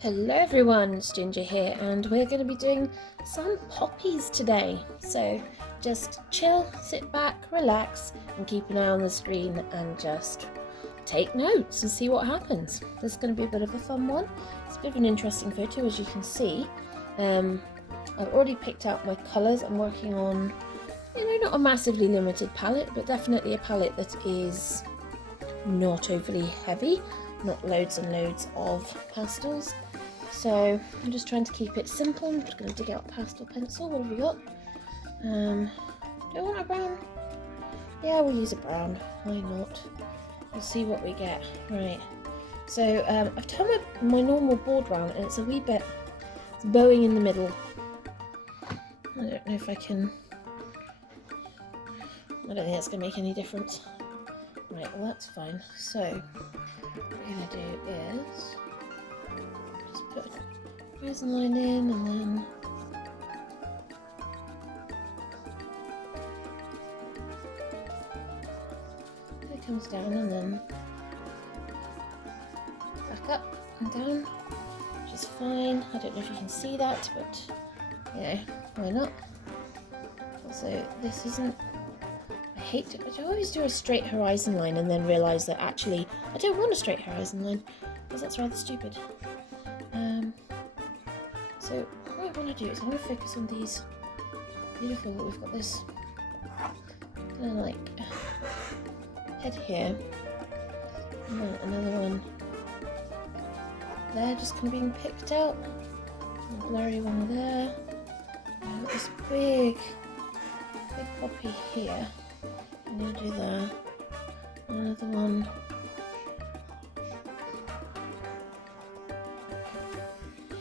Hello everyone, it's Ginger here and we're going to be doing some poppies today. So just chill, sit back, relax and keep an eye on the screen and just take notes and see what happens. This is going to be a bit of a fun one. It's a bit of an interesting photo as you can see. I've already picked out my colours. I'm working on, not a massively limited palette, but definitely a palette that is not overly heavy, not loads and loads of pastels. So I'm just trying to keep it simple. I'm just going to dig out a pastel pencil. What have we got? Do I want a brown? Yeah, we'll use a brown. Why not? We'll see what we get. Right. So I've turned my normal board round and it's a wee bit bowing in the middle. I don't know if I can... I don't think that's going to make any difference. Right, well that's fine. So what we're going to do is just put a resin line in and then it comes down and then back up and down, which is fine. I don't know if you can see that, but why not? Also, this isn't... I always do a straight horizon line and then realise that actually I don't want a straight horizon line because that's rather stupid. So what I want to do is I want to focus on these beautiful, we've got this kind of like head here and then another one there just kind of being picked out, and a blurry one there, and this big poppy here. I'm going to do that. Another one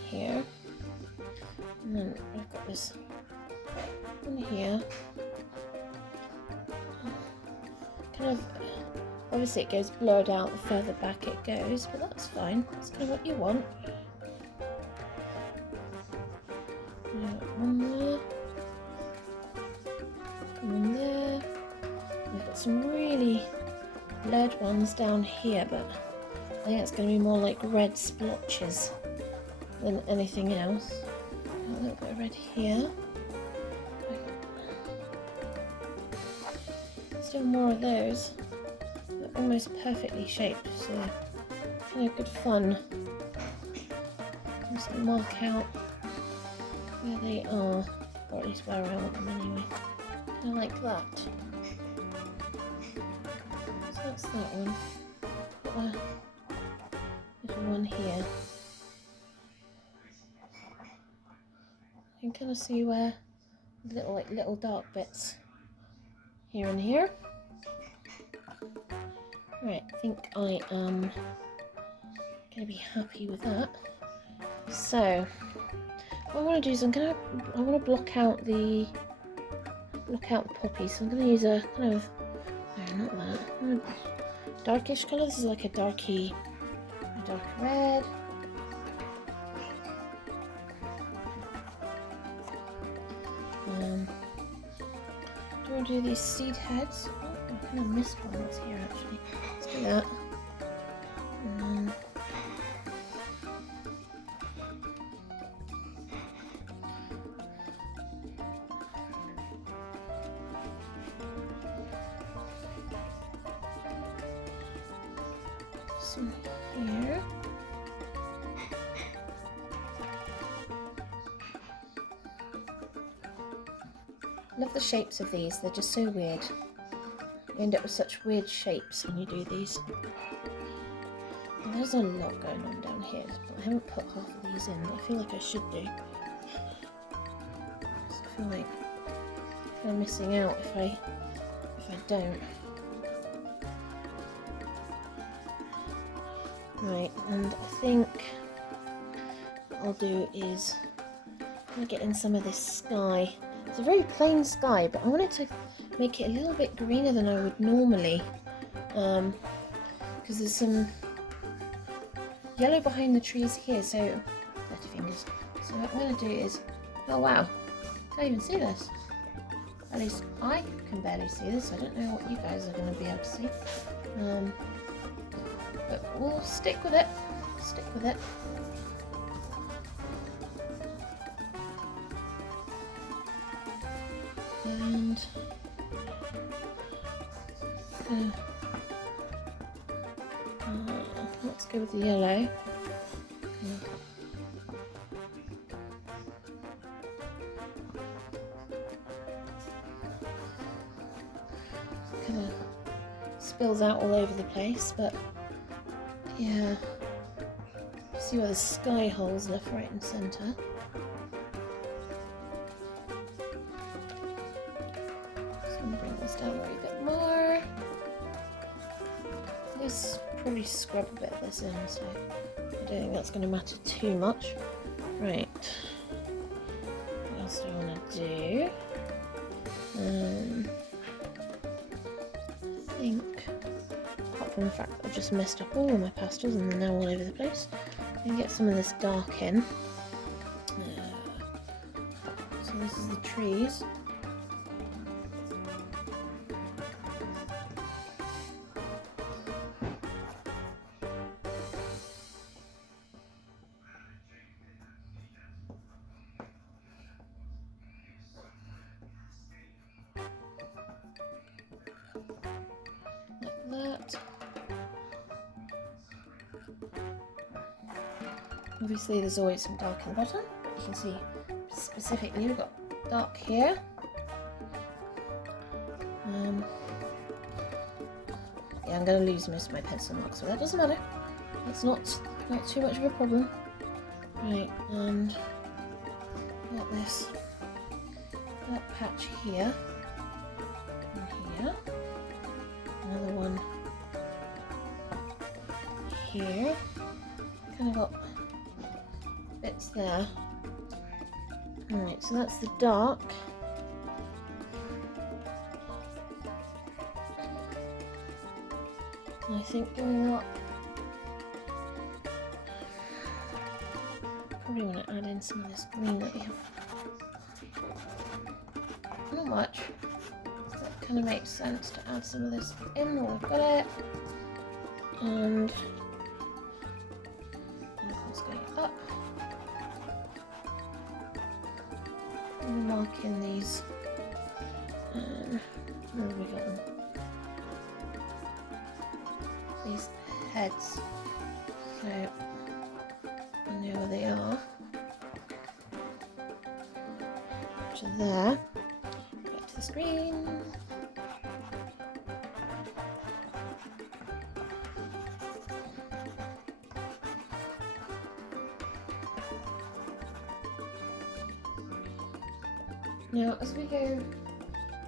here. And then I've got this one here. Kind of, obviously it goes blurred out the further back it goes, but that's fine. That's kind of what you want. One there. One there. We've got some really red ones down here, but I think it's going to be more like red splotches than anything else. A little bit of red here. Still more of those. They're almost perfectly shaped, so kind of good fun. Just mark out where they are, or at least where I want them anyway. Kind of like that. So that's that one. Got a little one here. You can kind of see where the little dark bits here and here. Right, I think I am going to be happy with that. So what I want to do is I want to block out the poppies. So I'm going to use a kind of, no, not that, darkish colour. This is like a dark red. Do you want to do these seed heads? Oh, I kind of missed one that's here actually. Let's do that. Some here. Love the shapes of these, they're just so weird. You end up with such weird shapes when you do these. And there's a lot going on down here, but I haven't put half of these in, but I feel like I should do. So I feel like I'm missing out if I don't. Right, and I think what I'll do is I'm gonna get in some of this sky. It's a very plain sky, but I wanted to make it a little bit greener than I would normally, because there's some yellow behind the trees here, so, dirty fingers. So what I'm going to do is, oh wow, can't even see this. At least I can barely see this, I don't know what you guys are going to be able to see. But we'll stick with it, And let's go with the yellow. Kind of spills out all over the place, but yeah, see where the sky holes left, right and centre. So I'm going to bring this down a wee bit more. This probably scrub a bit of this in, so I don't think that's going to matter too much. Right, what else do I want to do? I think, apart from the fact that I've just messed up all of my pastels and they're now all over the place, I can get some of this dark in. So this is the trees. That. Obviously there's always some dark in the bottom, but you can see specifically we've got dark here. Yeah, I'm going to lose most of my pencil marks, but that doesn't matter. That's not too much of a problem. Right, and got this dark patch here and here. Another one here. Kind of got bits there. Alright, so that's the dark. And I think going up, probably want to add in some of this green that we have. Not much. That kind of makes sense to add some of this in while we've got it. And it's going up. And mark in these. Where have we got them? These heads. So I know where they are. Which are there. Back to the screen. Now, as we go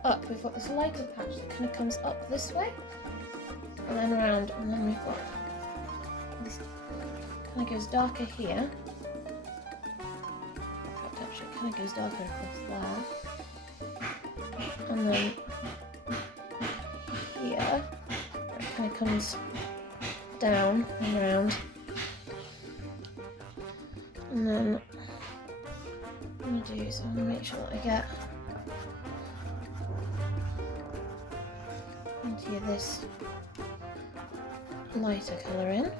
up, we've got this lighter patch that kind of comes up this way, and then around, and then we've got this kind of goes darker here. Actually, it kind of goes darker across there, and then here, it kind of comes down and around, and then I'm going to do so I'm going to make sure that I get into this lighter colour in.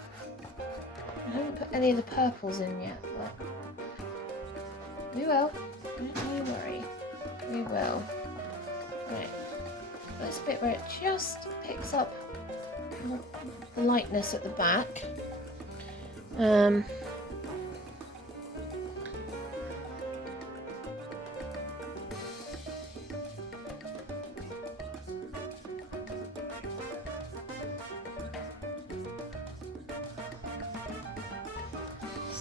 I haven't put any of the purples in yet, but we will. Don't you worry. We will. Right. This bit where it just picks up the lightness at the back.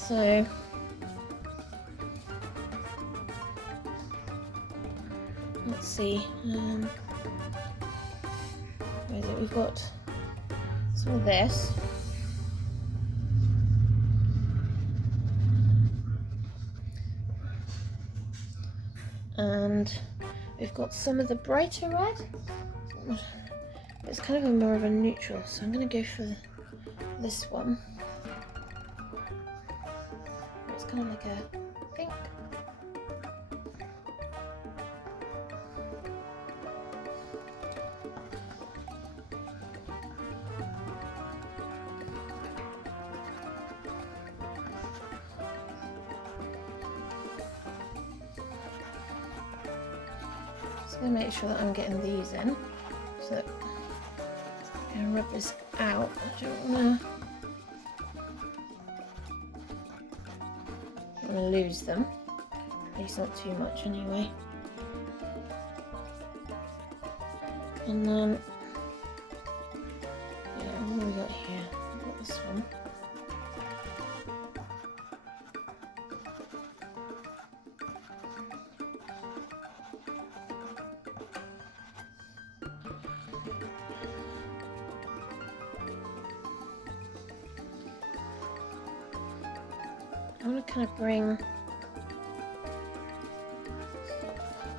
So let's see. Where is it? We've got some of this. And we've got some of the brighter red. It's kind of more of a neutral, so I'm going to go for this one. It's kind of like a pink. So just going to make sure that I'm getting these in, so that I'm going to rub this out. I don't want to lose them, at least not too much anyway. And then, yeah, what have we got here? We've got this one. I want to kind of bring,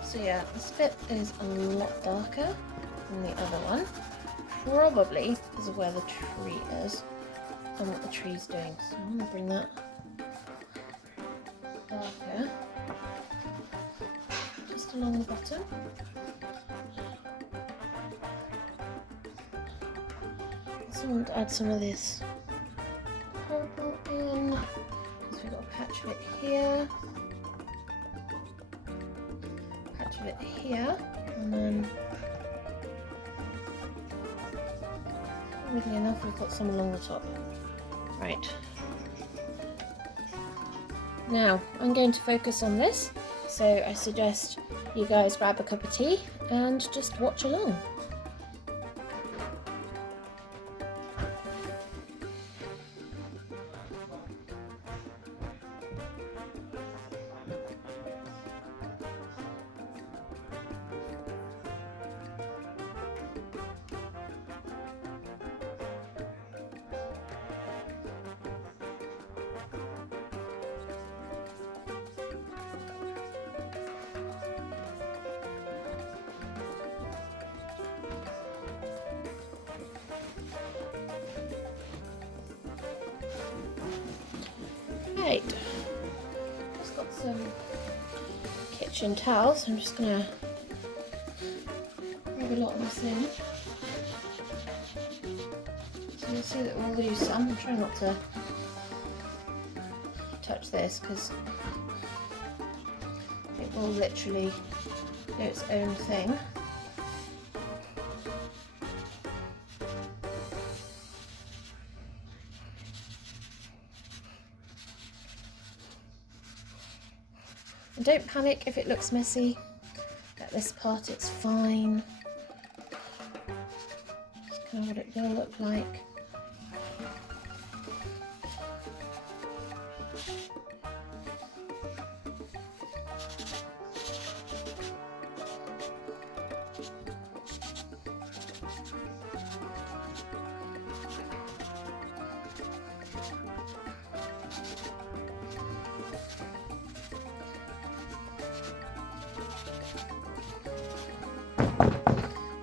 so yeah, this bit is a lot darker than the other one, probably because of where the tree is and what the tree's doing. So I want to bring that darker just along the bottom. So I want to add some of this purple in. So we've got a patch of it here, patch of it here, and then weirdly enough we've got some along the top. Right. Now I'm going to focus on this, so I suggest you guys grab a cup of tea and just watch along. Right, just got some kitchen towels. I'm just gonna rub a lot of this in. So you'll see that we'll use some. I'm trying not to touch this because it will literally do its own thing. And don't panic if it looks messy. At this part it's fine. That's kind of what it will look like.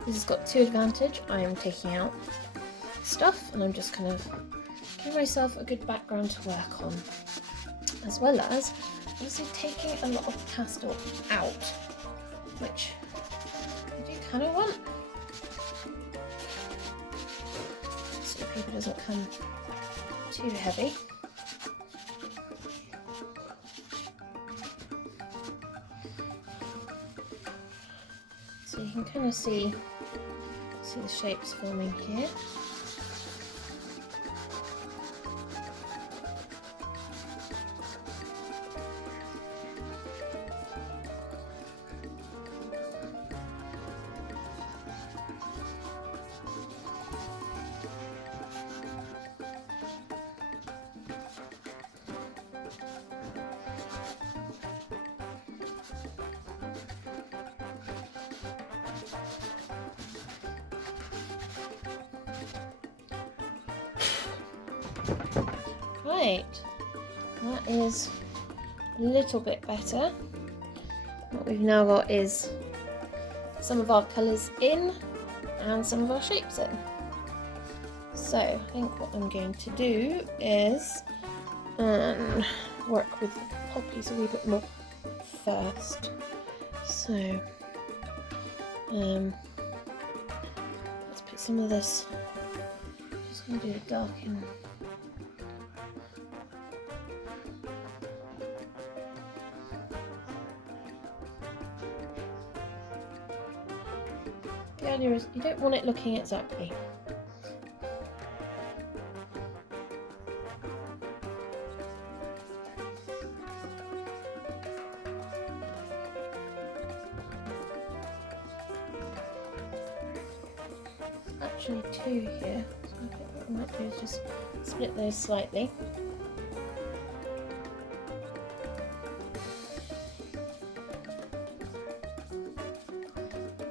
This has got two advantages. I am taking out stuff and I'm just kind of giving myself a good background to work on, as well as also taking a lot of pastel out, which I do kind of want, so the paper doesn't come too heavy. So you can kind of see the shapes forming here. Right, that is a little bit better. What we've now got is some of our colours in and some of our shapes in. So I think what I'm going to do is work with the poppies a wee bit more first. So let's put some of this, just going to do a darken. idea is you don't want it looking exactly. Actually two here, so I think what I might do is just split those slightly.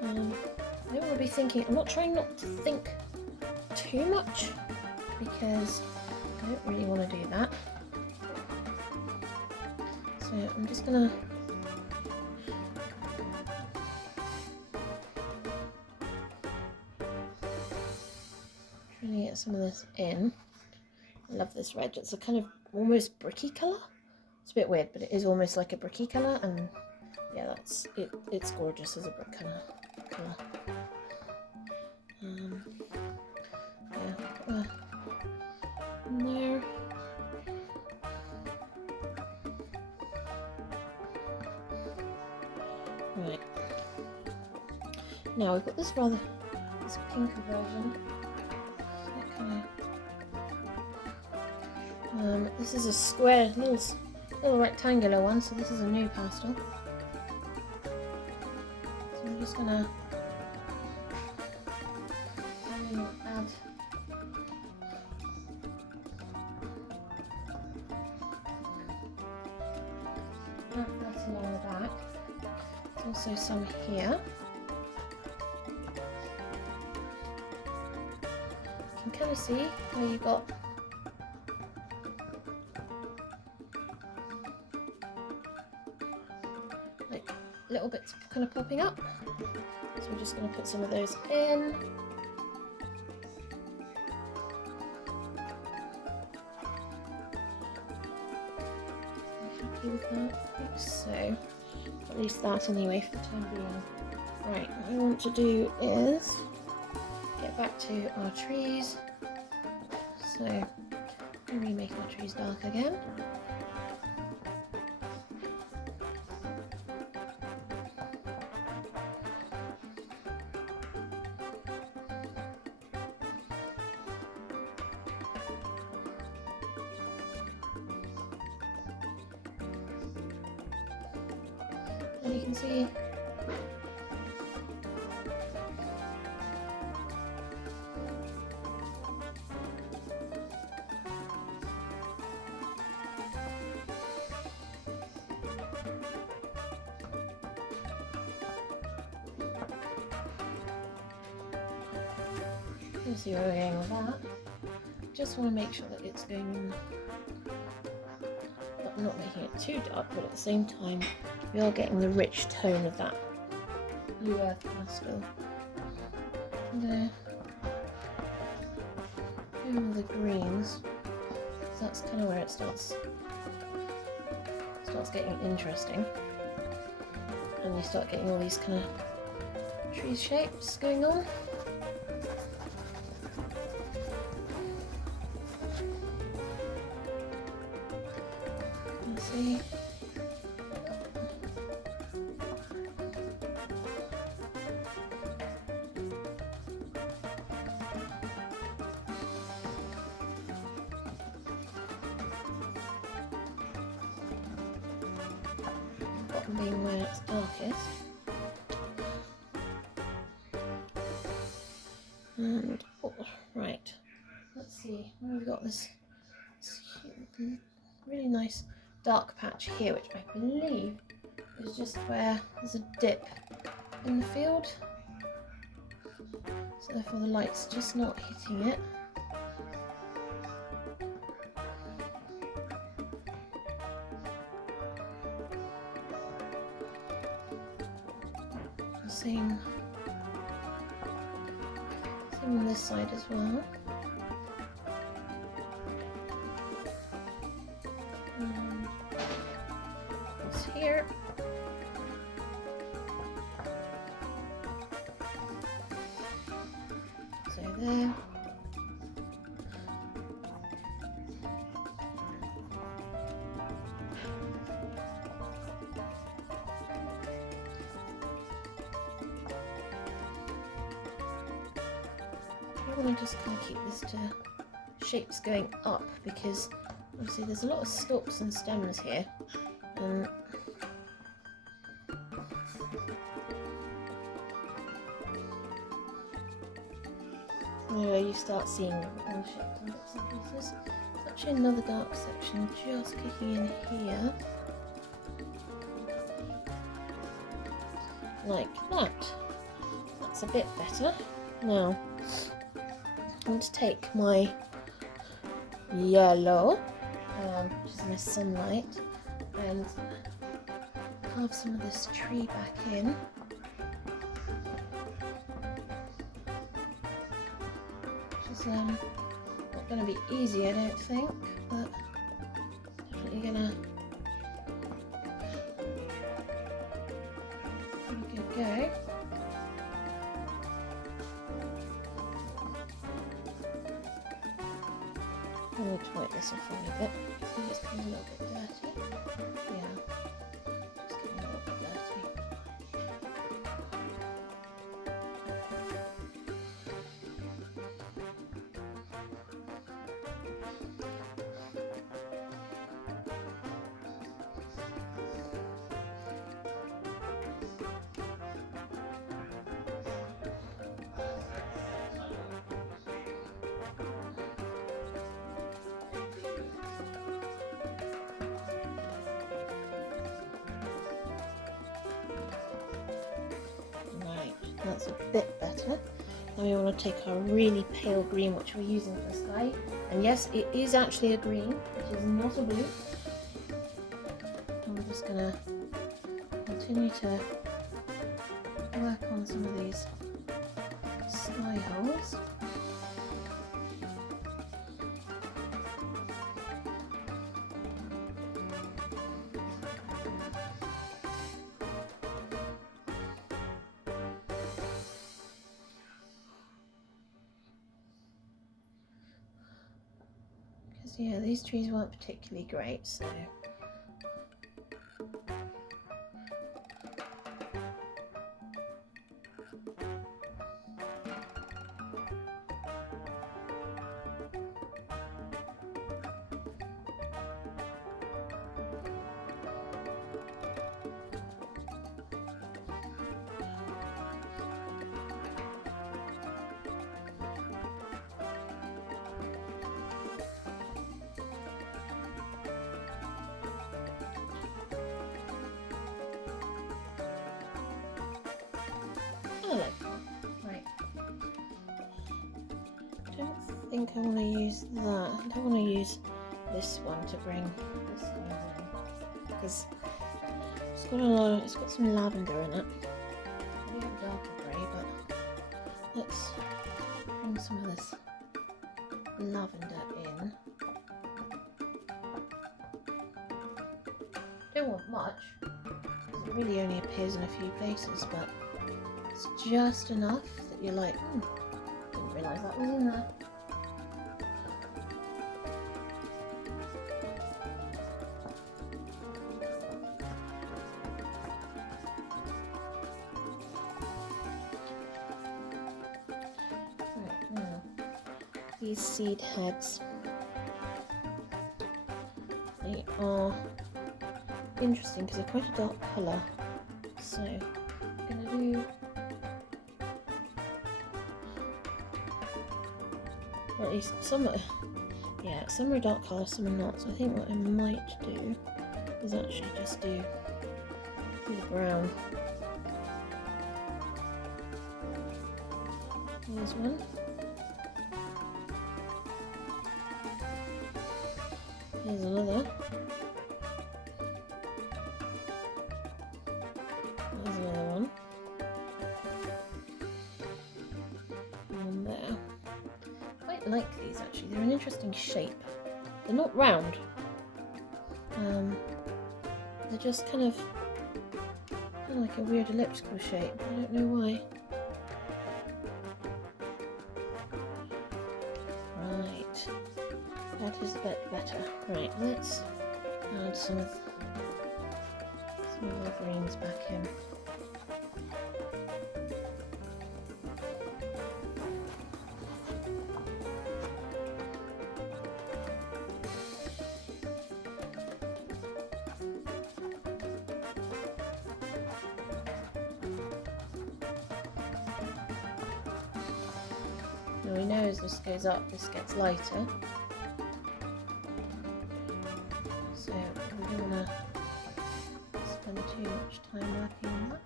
I don't want to be thinking, I'm not trying not to think too much because I don't really want to do that. So I'm just gonna try to get some of this in. I love this red, it's a kind of almost bricky colour. It's a bit weird, but it is almost like a bricky colour, and yeah, that's it. It's gorgeous as a brick colour. Yeah, in there. Right. Now we've got this pinker version. This is a square, little rectangular one, so this is a new pastel. So I'm just gonna add that along the back. There's also some here. You can kind of see where you got like little bits kind of popping up. So we're just going to put some of those in. Happy with that? I think so. At least that anyway for the time being. Right, what I want to do is get back to our trees. So maybe make our trees dark again. And you can see where we're going with that. Just want to make sure that it's going, not making it too dark, but at the same time we are getting the rich tone of that blue earth pastel. I'm going to do all the greens, because that's kind of where it starts getting interesting, and you start getting all these kind of tree shapes going on. See. Bottom being where it's darkest. And right, let's see. We've got this really nice dark patch here, which I believe is just where there's a dip in the field, so therefore the light's just not hitting it. Same on this side as well. Here. So there. I want to just kind of keep this to shapes going up, because obviously there's a lot of stalks and stems here. Anyway, you start seeing all shapes and bits and pieces. There's actually another dark section just kicking in here. Like that. That's a bit better. Now, I'm going to take my yellow, which is my sunlight, and carve some of this tree back in. Which is not going to be easy, I don't think, but definitely going to have a good go. I'm going to wipe this off a little bit, because it's getting a little bit dirty. Yeah, it's getting a little bit dirty. That's a bit better. Now we want to take our really pale green, which we're using for the sky. And yes, it is actually a green, it is not a blue. And we're just going to continue to work on some of these sky holes. Yeah, these trees weren't particularly great, so right. I don't think I want to use that. I don't want to use this one to bring this one in, because it's got some lavender in it. A little darker grey, but let's bring some of this lavender in. Don't want much, because it really only appears in a few places, but it's just enough that you're like, didn't realise that was in there. Right, now, these seed heads, they are interesting because they're quite a dark colour, so I'm going to do, or at least some are a dark colour, some are not, so I think what I might do is actually just do the brown. Here's one. Here's another. There's another one. And there. Quite like these actually. They're an interesting shape. They're not round. They're just kind of like a weird elliptical shape. I don't know why. Right. That is a bit better. Right, let's add some of the greens back in. And we know as this goes up, this gets lighter. So we don't want to spend too much time working on that.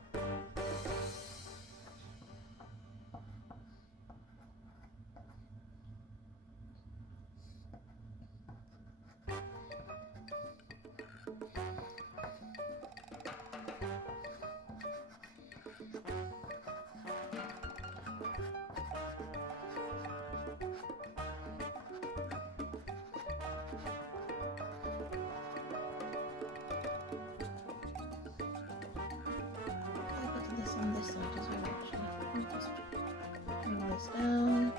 On this side as well, actually. I'll just bring this down.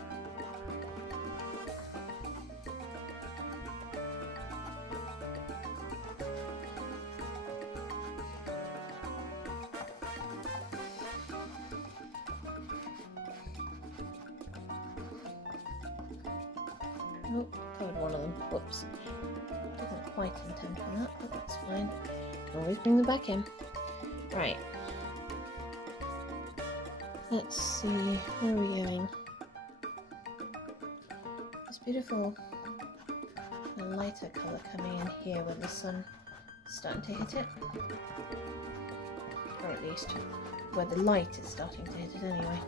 Oh, covered one of them. Whoops. Didn't quite intend for that, but that's fine. Always bring them back in. Right. Let's see, where are we going? This beautiful lighter colour coming in here when the sun is starting to hit it. Or at least where the light is starting to hit it anyway.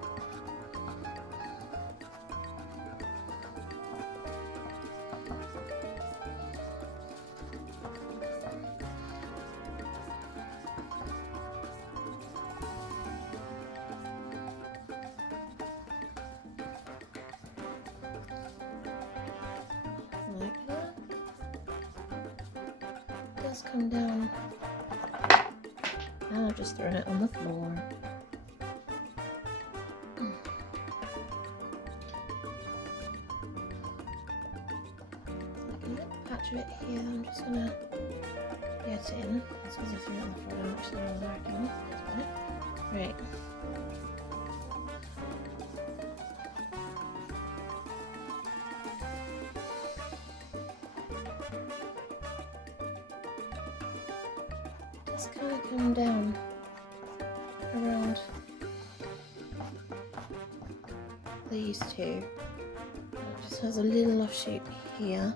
Like that. It does come down. And I've just thrown it on the floor. Like a little patch of it here. I'm just gonna get in. That's because I threw it on the floor. I'm actually not working on it. Right. It's kind of come down around these two. It just has a little offshoot here,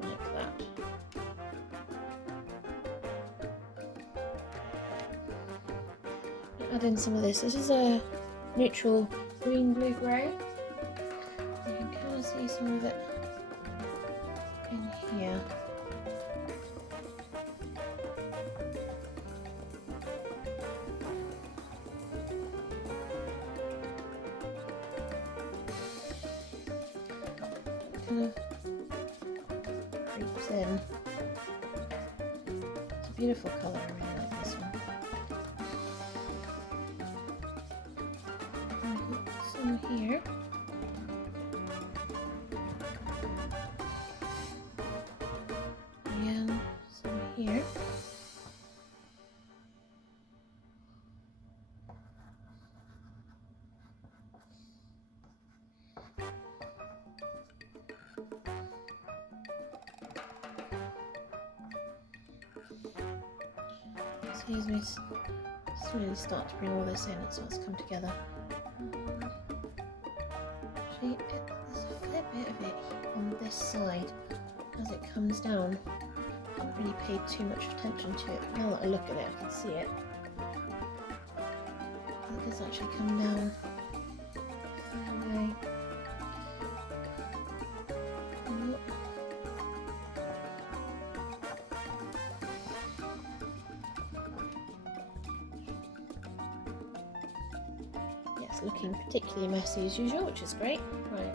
like that. Add in some of this. This is a neutral green, blue, grey. You can kind of see some of it in here. Kind of creeps in. It's a beautiful colour, I really like this one. I've got some here. And some here. See, as we slowly start to bring all this in, it starts to come together. Actually, there's a fair bit of it on this side as it comes down. I haven't really paid too much attention to it. Now that I look at it, I can see it. It does actually come down a fair way. It's looking particularly messy as usual, which is great. Right.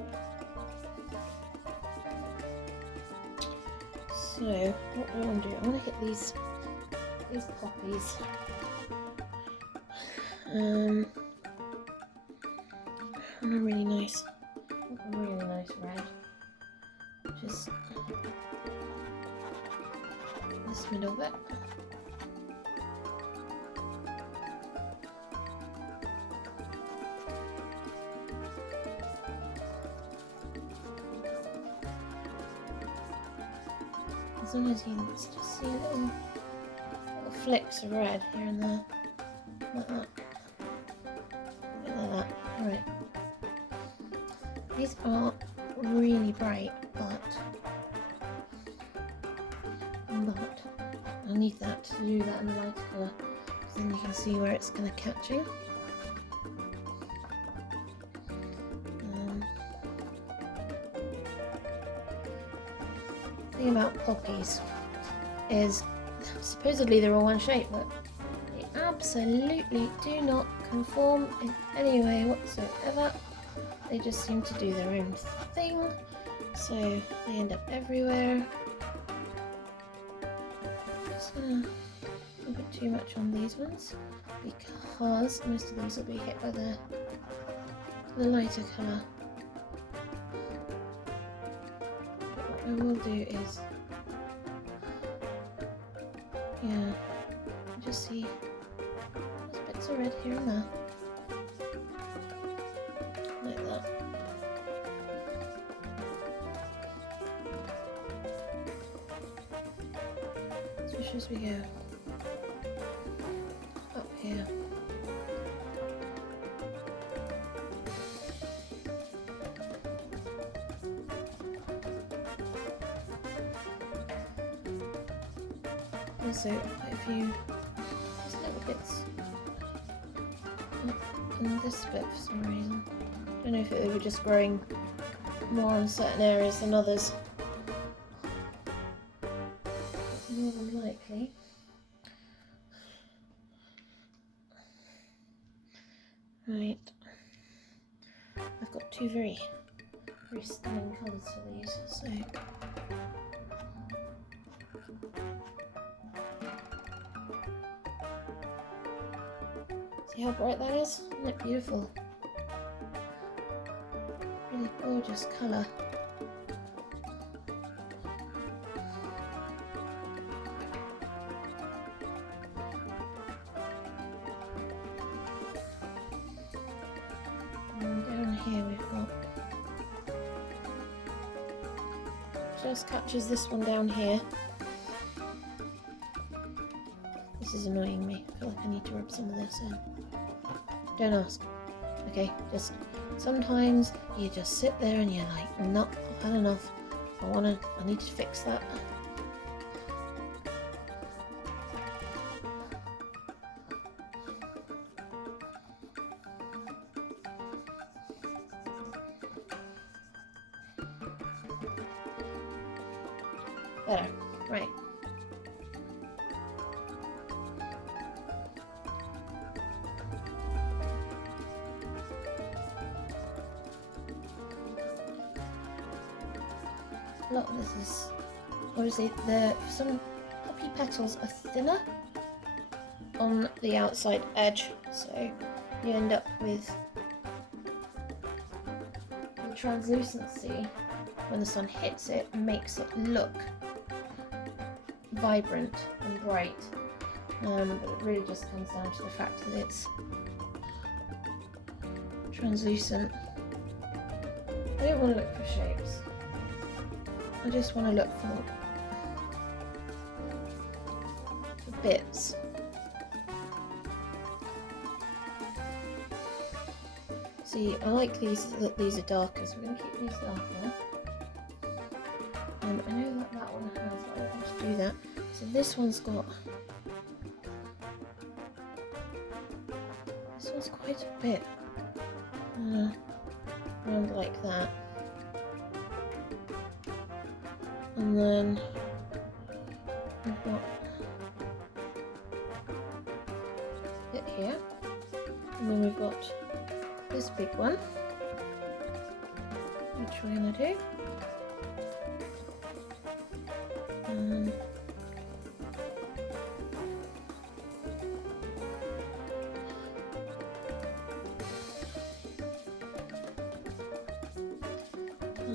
So what do I want to do? I want to hit these poppies. And a really nice red, which is this middle bit. Sometimes you can just see little flicks of red here and there, like that. Look at These are really bright, but I need that to do that in the lighter colour, because then you can see where it's kind of catching. The thing about poppies is supposedly they're all one shape, but they absolutely do not conform in any way whatsoever. They just seem to do their own thing, so they end up everywhere. Just gonna a bit too much on these ones because most of these will be hit by the lighter colour. But what I will do is, yeah, just see there's bits of red here and there. Like that. Switch as we go. Up here. Also, quite a few just little bits up in this bit for some reason. I don't know if they were just growing more in certain areas than others. More than likely. Right. I've got two very stunning colours for these, so see how bright that is? Isn't it beautiful? Really gorgeous colour. And down here we've got, just catches this one down here. This is annoying me. I feel like I need to rub some of this in. Don't ask. Okay, just sometimes you just sit there and you're like, no, I've had enough. I need to fix that. Better, right. A lot of this is, obviously, some poppy petals are thinner on the outside edge, so you end up with the translucency when the sun hits it, makes it look vibrant and bright, but it really just comes down to the fact that it's translucent. I don't want to look for shapes. I just want to look for bits. See, I like these that these are darker, so we're going to keep these darker. I know that one has, but I don't want to do that. So this one's got, this one's quite a bit around like that. And then we've got it here, and then we've got this big one, which we're going to do. And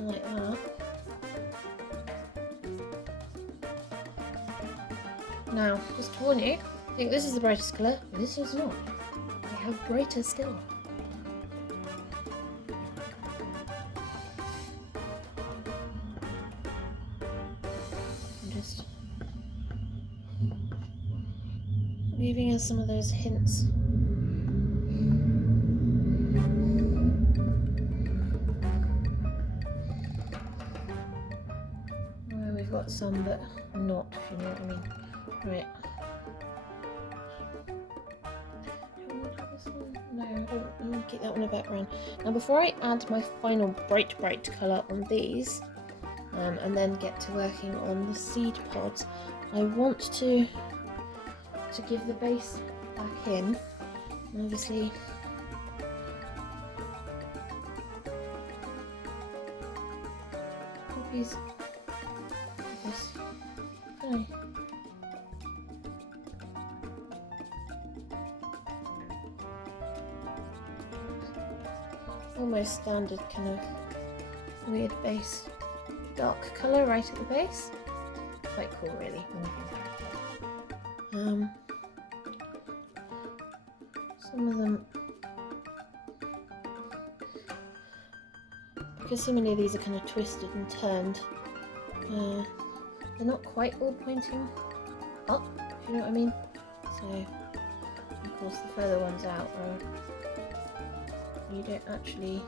like that. Now, just to warn you, I think this is the brightest colour, this is not. I have brighter still. I'm just leaving us some of those hints. got some, but not, if you know what I mean. Right. No, I want to keep that one in the background. Now before I add my final bright colour on these, and then get to working on the seed pods, I want to give the base back in, and obviously poppies this kind of almost standard kind of weird base dark colour right at the base. Quite cool really when you think about it. Some of them, because so many of these are kind of twisted and turned, they're not quite all pointing up, if you know what I mean. So of course the further ones out you don't actually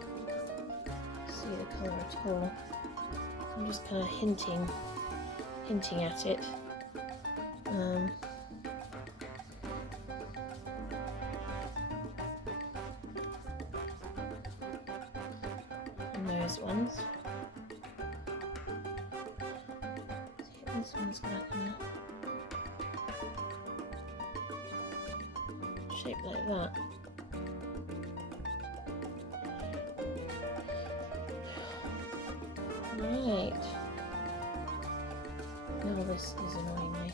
see the colour at all. I'm just kind of hinting at it. And those ones. See, this one's got a shape like that. Right. Now this is annoying me.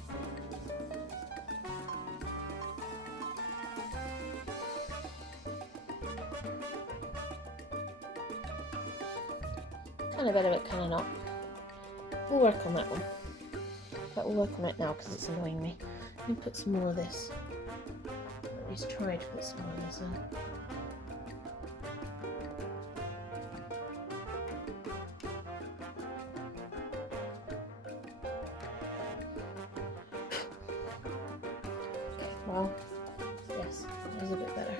Kind of better, but kind of not. We'll work on that one. But we'll work on it now because it's annoying me. Let me put some more of this. At least try to put some more of this in. Well, yes, that was a bit better.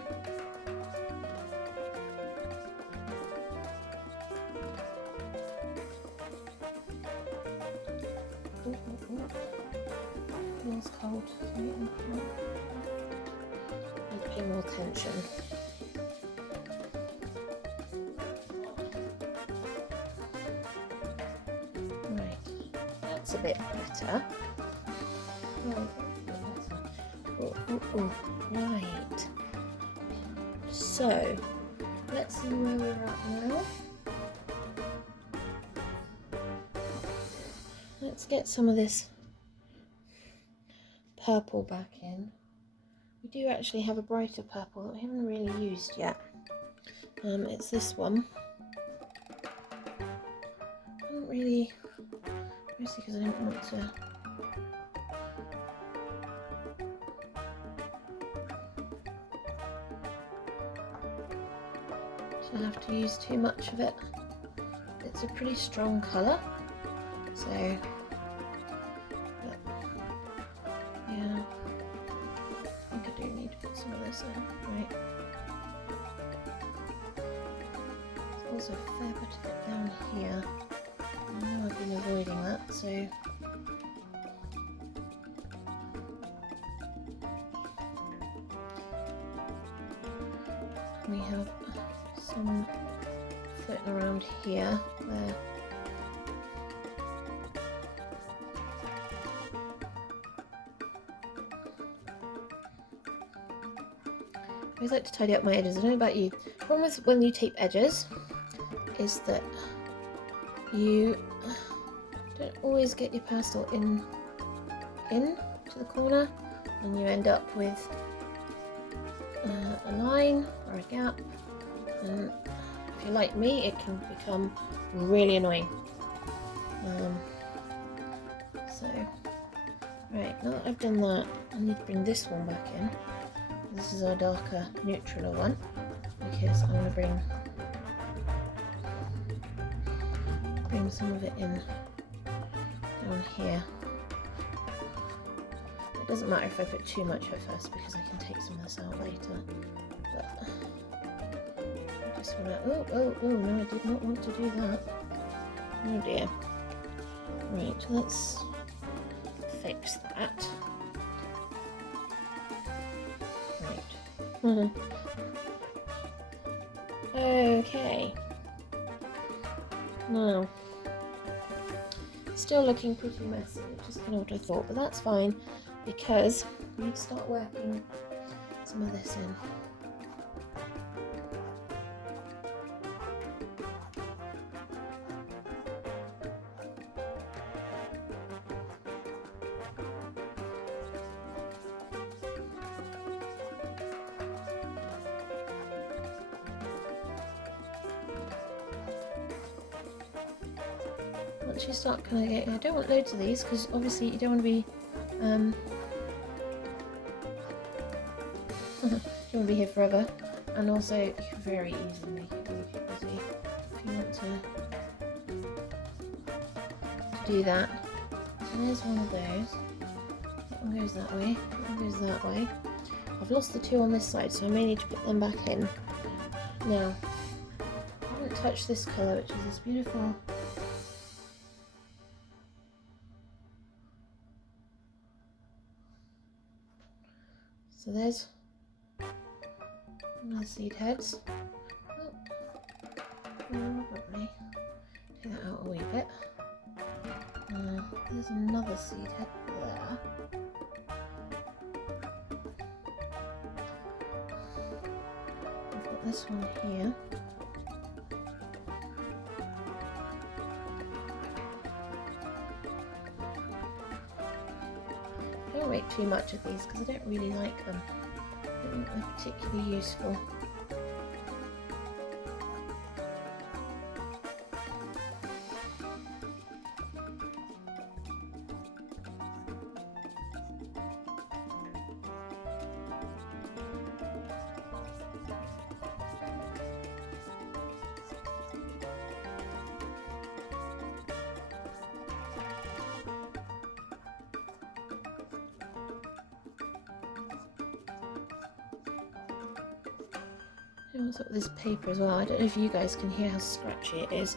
Feels cold. Need to pay more attention. Right, that's a bit better. Right. So, let's see where we're at now. Let's get some of this purple back in. We do actually have a brighter purple that we haven't really used yet. It's this one. I don't really, mostly because I don't want to have to use too much of it. It's a pretty strong colour, so yeah, I think I do need to put some of this in. Right, there's also a fair bit of it down here. I know I've been avoiding that, so we have some floating around here where I always like to tidy up my edges. I don't know about you. The problem with when you tape edges is that you don't always get your pastel in to the corner, and you end up with a line or a gap, and if you're like me, it can become really annoying. So, right, now that I've done that, I need to bring this one back in. This is our darker, neutral one, because I'm going to bring some of it in down here. It doesn't matter if I put too much at first because I can take some of this out later. But I just want to. Oh no! I did not want to do that. Oh dear. Right, let's fix that. Right. Okay. Now, still looking pretty messy, which is kind of what I thought, but that's fine because we need to start working some of this in. Once you start kind of getting, I don't want loads of these because obviously you don't want to be you don't want to be here forever, and also you can very easily make it really busy if you want to do that. So there's one of those. That one goes that way, that one goes that way. I've lost the two on this side, so I may need to put them back in. Now, I haven't touched this colour, which is this beautiful so there's another seed heads. Probably take that out a wee bit. There's another seed head there. I've got this one here. I don't make too much of these because I don't really like them. I don't think they're particularly useful. What's up with this paper as well? I don't know if you guys can hear how scratchy it is.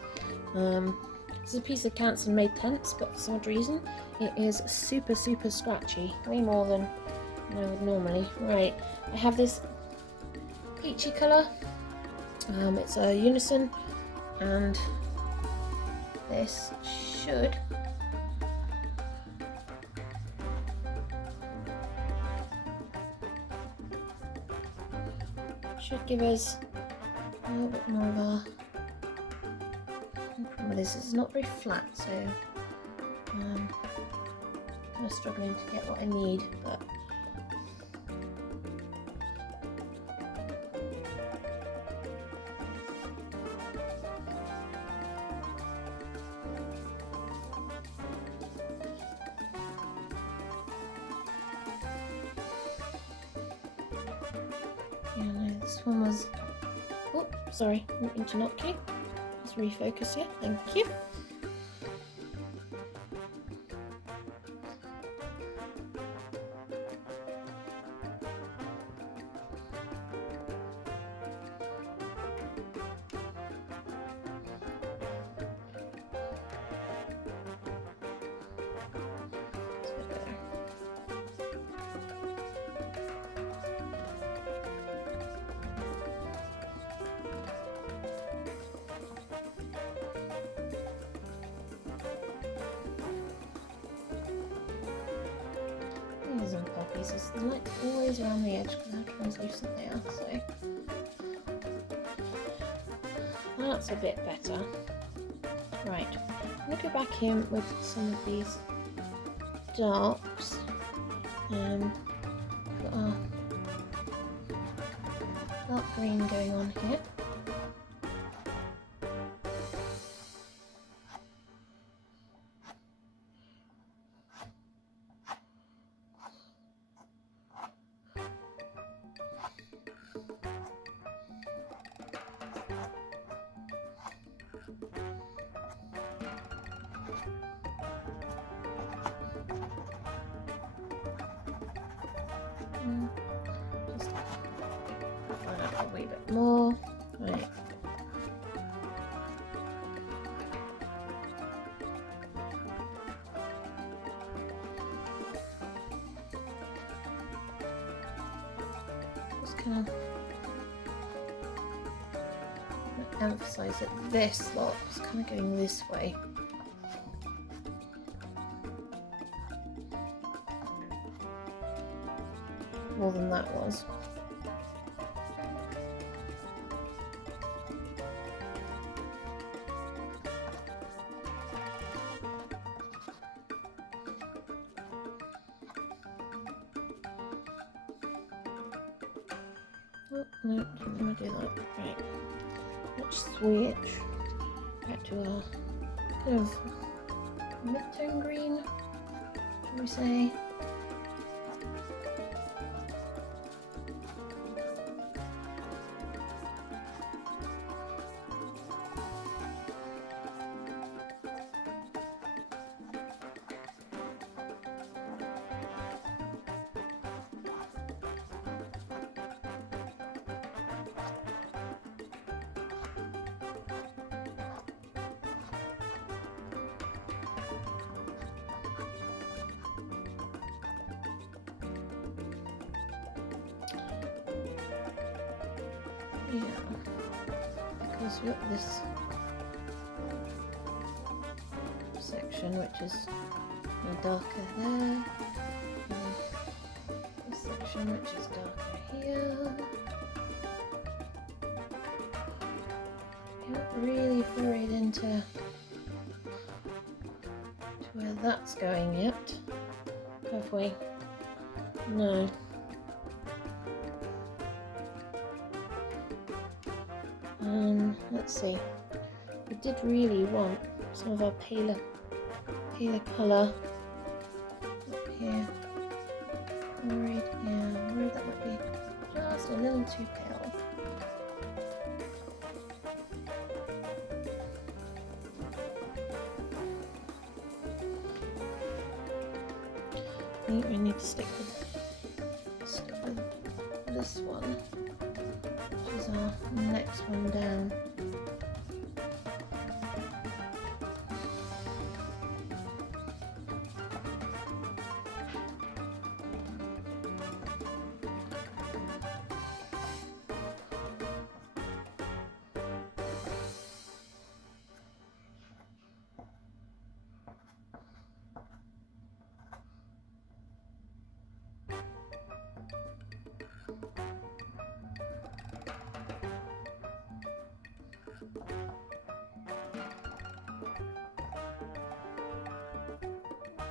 It's a piece of Canson made tense, but for some odd reason it is super scratchy, way more than I would normally. Right, I have this peachy colour. It's a unison, and this should give us a little bit more of a... The problem with this is it's not very flat, so I'm kind of struggling to get what I need, but yeah, no, this one was... Oh, sorry, I didn't mean to knock you. Just refocus here, thank you. And poppies is like always around the edge because how translucent they are, so that's a bit better. Right, I'm going to go back in with some of these darks. Got our dark green going on here. Just find out a wee bit more. Right. kind of emphasize that this lot is kind of going this way. More than that was. Oh, no, didn't want to do that. Right. Let's switch back to a kind of mid-tone green, shall we say. Yeah, because we've got this section which is darker there, and this section which is darker here. We haven't really flurried into where that's going yet, have we? No. Let's see. We did really want some of our paler colour up here. I'm worried that might be just a little too pale. I think we need to stick with this one, which is our next one down.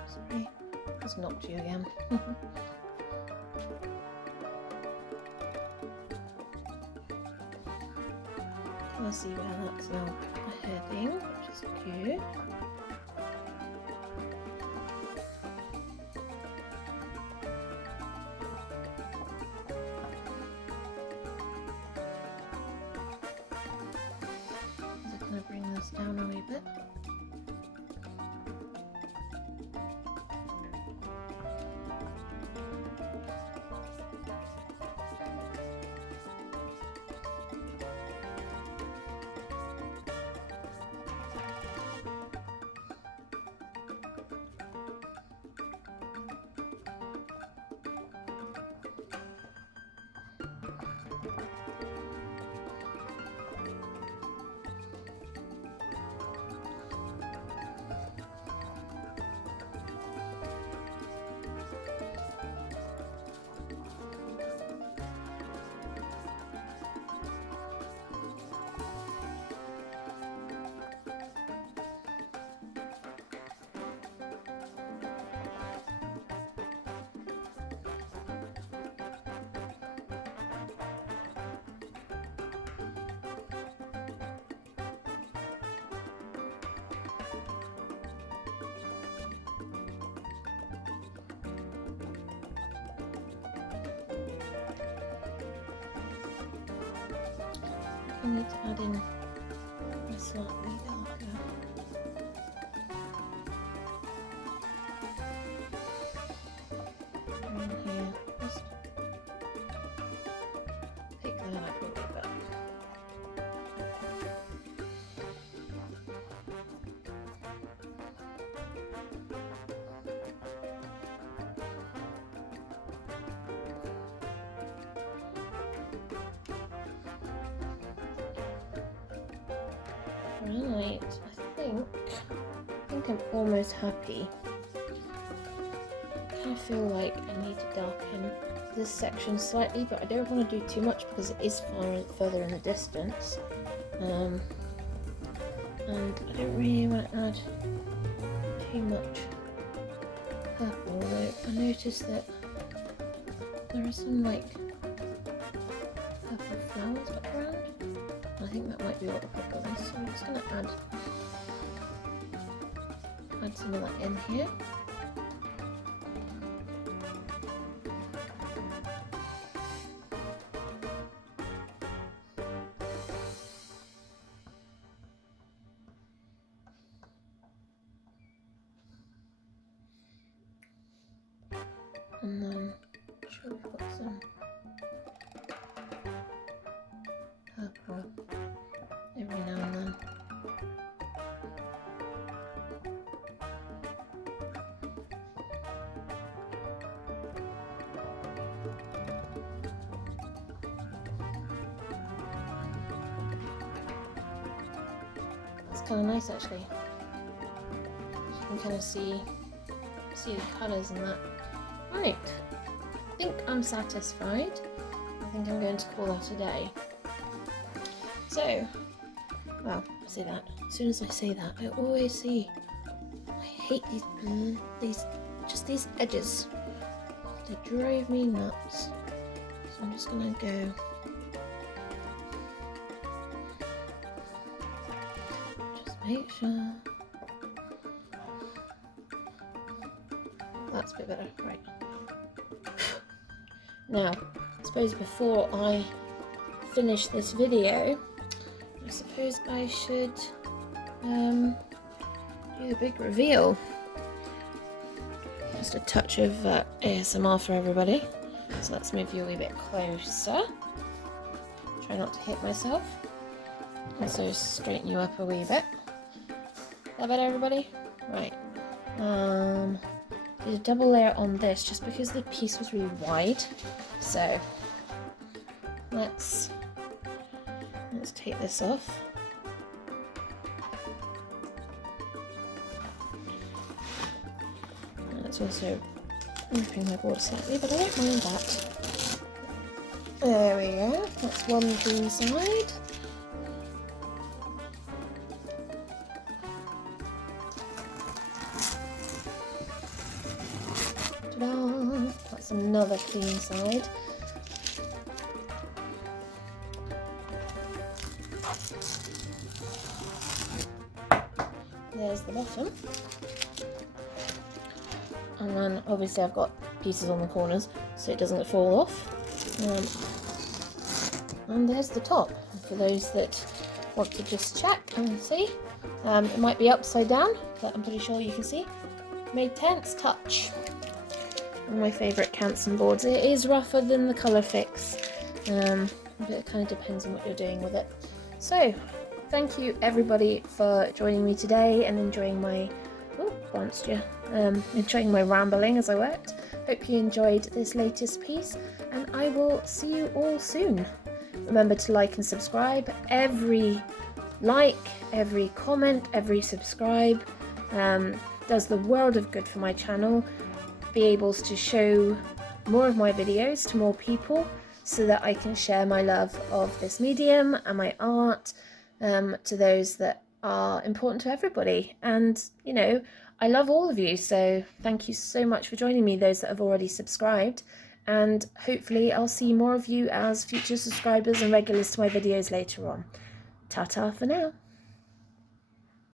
Sorry, it's knocked you again. I'll see where that's now heading, which is cute. Is it going to bring this down a wee bit? I need to add in a slightly darker. Green here. Just pick that up a little bit. granite. I think I'm almost happy. I kind of feel like I need to darken this section slightly, but I don't want to do too much because it is further in the distance. And I don't really want to add too much purple, although I noticed that there are some like purple flowers background. I think that might be what the problem is, so I'm just going to add some of that in here. And then I'm sure we've got some purple every now and then. It's kind of nice actually. You can kind of see the colours in that. Right, I think I'm satisfied. I think I'm going to call that a day. So, well, I say that. As soon as I say that, I always see. I hate these edges. They drive me nuts. So I'm just gonna go. Just make sure. That's a bit better, right. Now, I suppose before I finish this video, I suppose I should do the big reveal. Just a touch of ASMR for everybody. So let's move you a wee bit closer. Try not to hit myself. Also straighten you up a wee bit. That better, everybody? Right. Did a double layer on this just because the piece was really wide. So let's take this off. And it's also ripping my board slightly, but I don't mind that. There we go. That's one clean side. Ta-da! That's another clean side. There's the bottom. And then obviously I've got pieces on the corners so it doesn't fall off. And there's the top. For those that want to just check and see, it might be upside down, but I'm pretty sure you can see. Made Tense Touch. One of my favourite Canson boards. It is rougher than the Colour Fix, but it kind of depends on what you're doing with it. So, thank you everybody for joining me today and enjoying my enjoying my rambling as I worked. Hope you enjoyed this latest piece, and I will see you all soon. Remember to like and subscribe. Every like, every comment, every subscribe does the world of good for my channel. Be able to show more of my videos to more people so that I can share my love of this medium and my art to those that are important to everybody. And you know, I love all of you, so thank you so much for joining me, those that have already subscribed, and hopefully I'll see more of you as future subscribers and regulars to my videos later on. Ta-ta for now.